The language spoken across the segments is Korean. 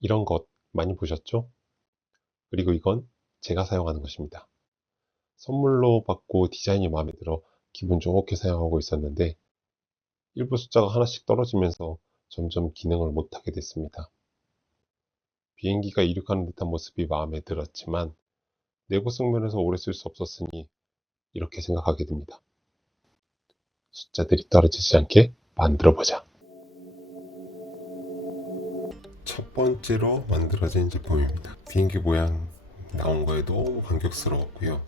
이런 것 많이 보셨죠? 그리고 이건 제가 사용하는 것입니다. 선물로 받고 디자인이 마음에 들어 기분 좋게 사용하고 있었는데 일부 숫자가 하나씩 떨어지면서 점점 기능을 못하게 됐습니다. 비행기가 이륙하는 듯한 모습이 마음에 들었지만 내구 측면에서 오래 쓸 수 없었으니 이렇게 생각하게 됩니다. 숫자들이 떨어지지 않게 만들어보자. 첫 번째로 만들어진 제품입니다. 비행기 모양 나온 거에 너무 감격스러웠고요.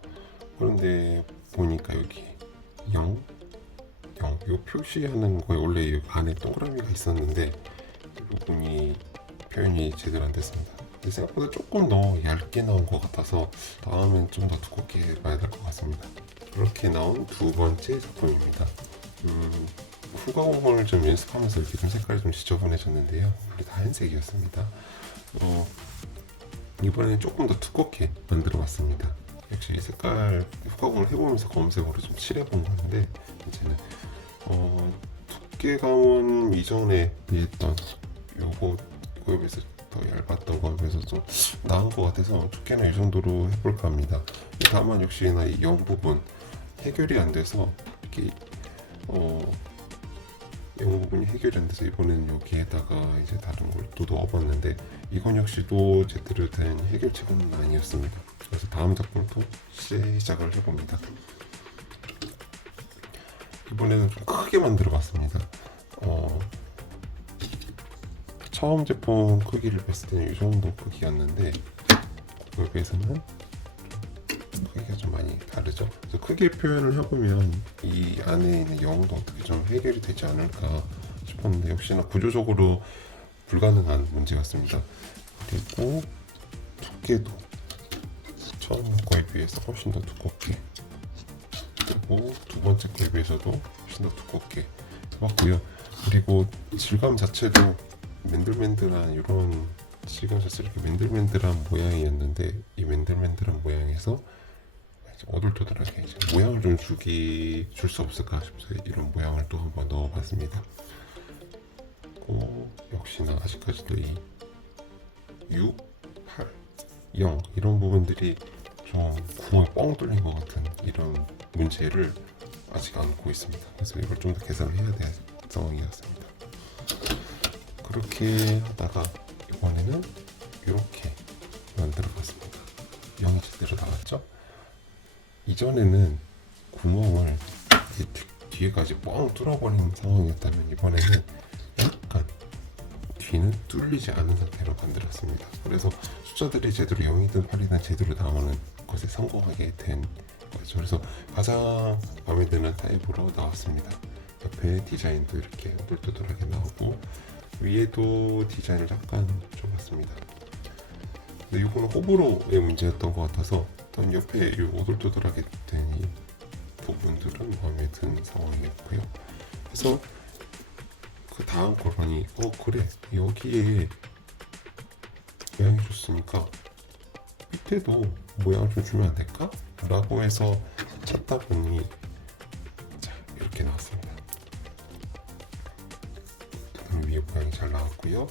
그런데 보니까 여기 0, 이 표시하는 거에 원래 이 안에 동그라미가 있었는데 이 부분이 표현이 제대로 안 됐습니다. 근데 생각보다 조금 더 얇게 나온 것 같아서 다음엔 좀 더 두껍게 봐야 될 것 같습니다. 그렇게 나온 두 번째 제품입니다. 후가공을 좀 연습하면서 이렇게 좀 색깔이 좀 지저분해졌는데요. 우리 다 하얀색이었습니다. 이번에는 조금 더 두껍게 만들어 봤습니다. 역시 색깔 후가공을 해보면서 검은색으로 좀 칠해본 건데 이제는 두께감은 이전에 했던 요거 이거에 비해서 더 얇았던 거에 비해서 좀 나은 것 같아서 두께는 이 정도로 해볼까 합니다. 다만 역시나 이 영 부분 해결이 안 돼서 이렇게 영 부분이 해결이 안 돼서 이번에는 여기에다가 이제 다른 걸 또 넣어봤는데 이건 역시 또 제대로 된 해결책은 아니었습니다. 그래서 다음 작품도 시작을 해봅니다. 이번에는 좀 크게 만들어봤습니다. 처음 제품 크기를 봤을 때는 이 정도 크기였는데 그거에 비해서는 크기가 좀 많이 다르죠. 그래서 크게 표현을 해보면 이 안에 있는 영도 어떻게 좀 해결이 되지 않을까 싶었는데 역시나 구조적으로 불가능한 문제 같습니다. 그리고 두께도 처음 거에 비해서 훨씬 더 두껍게, 그리고 두 번째 거에 비해서도 훨씬 더 두껍게 해봤고요. 그리고 질감 자체도 맨들맨들한 이런 질감 자체로 이렇게 맨들맨들한 모양이었는데 이 맨들맨들한 모양에서 오돌토돌하게 모양을 좀 줄 수 없을까 싶어서 이런 모양을 또 한번 넣어봤습니다. 역시나 아직까지도 이 6, 8, 0 이런 부분들이 좀 구멍이 뻥 뚫린 것 같은 이런 문제를 아직 안고 있습니다. 그래서 이걸 좀 더 개선을 해야 될 상황이었습니다. 그렇게 하다가 이번에는 이렇게 만들어봤습니다. 0이 제대로 나왔죠? 이전에는 구멍을 뒤에까지 뻥 뚫어버리는 상황이었다면 이번에는 약간 뒤는 뚫리지 않은 상태로 만들었습니다. 그래서 숫자들이 제대로 0이든 8이든 제대로 나오는 것에 성공하게 된 거죠. 그래서 가장 마음에 드는 타입으로 나왔습니다. 옆에 디자인도 이렇게 똘똘하게 나오고 위에도 디자인을 약간 줘봤습니다. 근데 이거는 호불호의 문제였던 것 같아서 일단 옆에 이 오돌토돌하게 된 이 부분들은 마음에 든 상황이었고요. 그래서 그 다음 걸 보니 그래 여기에 모양이 좋으니까 밑에도 모양을 좀 주면 안 될까? 라고 해서 찾다 보니 자 이렇게 나왔습니다. 위에 모양이 잘 나왔고요.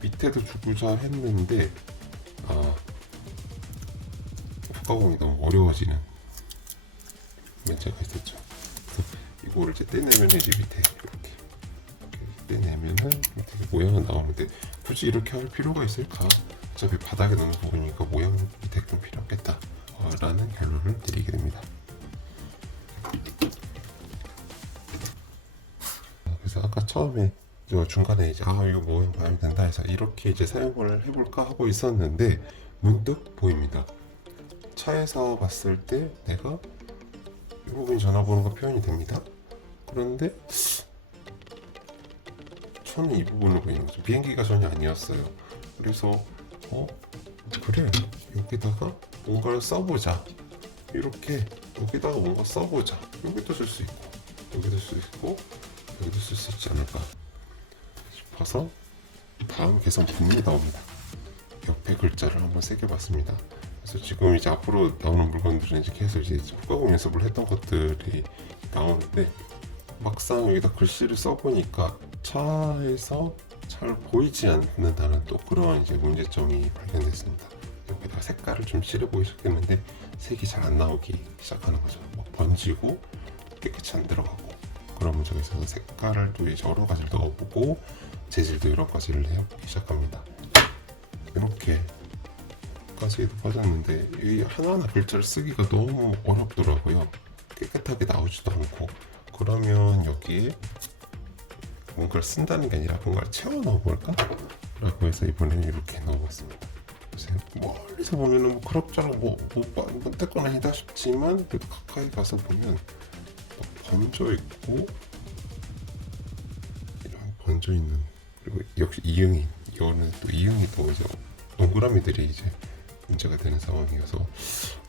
밑에도 주고자 했는데 후가공이 너무 어려워지는 문제가 있었죠. 그래서 이거를 이제 떼내면 이제 밑에 이렇게 떼내면은 밑에 모양은 나오는데 굳이 이렇게 할 필요가 있을까? 어차피 바닥에 넣는 부분이니까 모양 밑에 좀 필요 없겠다 라는 결론을 내리게 됩니다. 그래서 아까 처음에 중간에 이제 이거 모양 마음에 든다 해서 이렇게 이제 사용을 해볼까 하고 있었는데 문득 보입니다. 차에서 봤을 때 내가 이 부분이 전화번호가 표현이 됩니다. 그런데 저는 이 부분을 보이는 거죠. 비행기가 전혀 아니었어요. 그래서 그래 여기다가 뭔가를 써보자. 이렇게 여기다가 뭔가 써보자. 여기도 쓸 수 있고 여기도 쓸 수 있고 여기도 쓸 수 있지 않을까 싶어서 다음 개선품이 나옵니다. 옆에 글자를 한번 새겨봤습니다. 그래서 지금 이제 앞으로 나오는 물건들은 이제 계속 이제 후가공 연습을 했던 것들이 나오는데 막상 여기다 글씨를 써보니까 차에서 잘 보이지 않는다는 또 그런 이제 문제점이 발견됐습니다. 여기다가 색깔을 좀 칠해보기 시작했는데 색이 잘 안 나오기 시작하는 거죠. 뭐 번지고 깨끗이 안 들어가고 그런 문제가 있어서 색깔을 또 이제 여러 가지를 넣어보고 재질도 여러 가지를 해보기 시작합니다. 이렇게까지도 빠졌는데 이 하나하나 글자를 쓰기가 너무 어렵더라고요. 깨끗하게 나오지도 않고. 그러면 여기에 뭔가를 쓴다는 게 아니라 뭔가를 채워 넣어볼까? 라고 해서 이번에는 이렇게 넣어봤습니다. 멀리서 보면은 뭐 그럭저럭 뭐 떼건 아니다 싶지만 그래도 가까이 가서 보면 번져 있고 이런 번져 있는, 그리고 역시 이응이, 이거는 또 이응이 또 이제 동그라미들이 이제 문제가 되는 상황이어서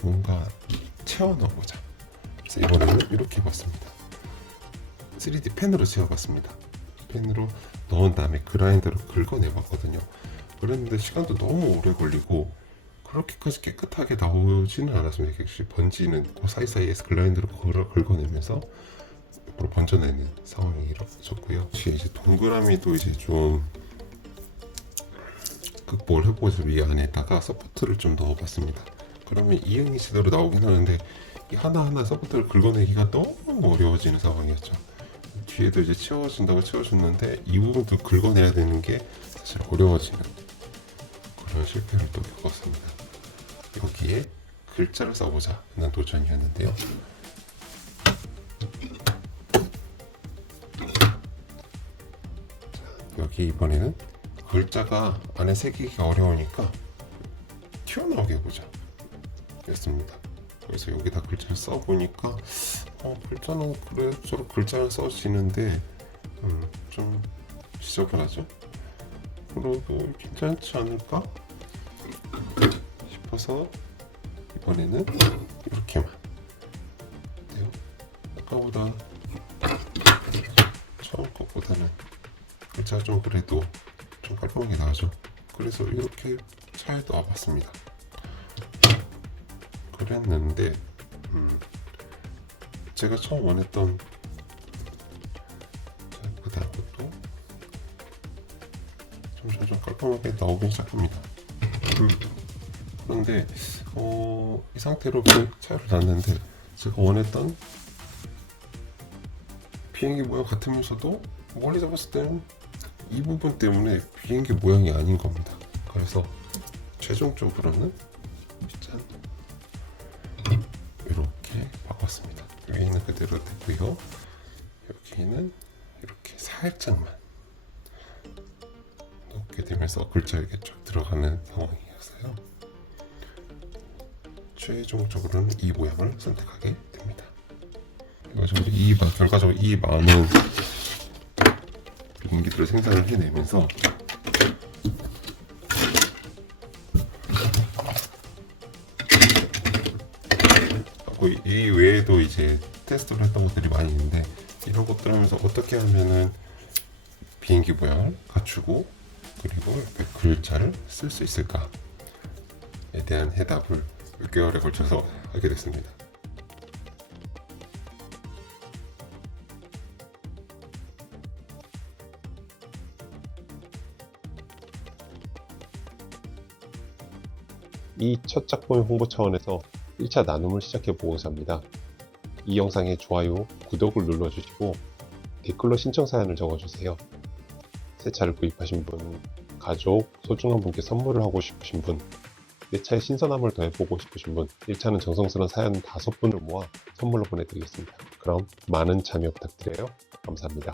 뭔가 채워 넣어보자. 그래서 이번에는 이렇게 해봤습니다. 3D 펜으로 채워봤습니다. 펜으로 넣은 다음에 그라인더로 긁어내봤거든요. 그랬는데 시간도 너무 오래 걸리고 그렇게까지 깨끗하게 나오지는 않았습니다. 역시 번지는 그 사이사이에서 그라인더로 긁어내면서 옆으로 번져내는 상황이 일어났었고요. 이제 동그라미도 이제 좀 극복을 해보고서 이 안에다가 서포트를 좀 넣어봤습니다. 그러면 이응이 제대로 나오긴 하는데 이 하나하나 서포트를 긁어내기가 너무 어려워지는 상황이었죠. 뒤에도 이제 채워준다고 채워줬는데 이 부분도 긁어내야 되는 게 사실 어려워지는 그런 실패를 또 겪었습니다. 여기에 글자를 써보자 하는 도전이었는데요. 여기 이번에는 글자가 안에 새기기가 어려우니까 튀어나오게 해보자 였습니다. 그래서 여기다 글자를 써보니까 글자는 그래서 글자를 써지는데 좀 지저분하죠? 그래도 괜찮지 않을까 싶어서 이번에는 이렇게만 어때요? 아까보다 처음 것보다는 글자가 좀 그래도 좀 깔끔하게 나오죠. 그래서 이렇게 잘 넣어봤습니다. 그랬는데 제가 처음 원했던 그 다음 것도 점점 깔끔하게 나오기 시작합니다. 그런데 이 상태로 차이를 놨는데 제가 원했던 비행기 모양 같으면서도 멀리서 봤을 때는 이 부분 때문에 비행기 모양이 아닌 겁니다. 그래서 최종적으로는 짠 이렇게 바꿨습니다. 위에는 그대로 됐고요. 여기는 이렇게 살짝만 넣게 되면서 글자 이렇게 쫙 들어가는 상황이었어요. 최종적으로는 이 모양을 선택하게 됩니다. 결과적으로 이 많은 비행기들을 생산을 해내면서 이 외에도 이제 테스트를 했던 것들이 많이 있는데 이런 것들 하면서 어떻게 하면은 비행기 모양을 갖추고 그리고 옆에 글자를 쓸 수 있을까에 대한 해답을 6개월에 걸쳐서 하게 됐습니다. 이 첫 작품의 홍보 차원에서 1차 나눔을 시작해보고자 합니다. 이 영상에 좋아요, 구독을 눌러주시고 댓글로 신청 사연을 적어주세요. 새 차를 구입하신 분, 가족, 소중한 분께 선물을 하고 싶으신 분, 내 차의 신선함을 더해보고 싶으신 분, 1차는 정성스러운 사연 5분을 모아 선물로 보내드리겠습니다. 그럼 많은 참여 부탁드려요. 감사합니다.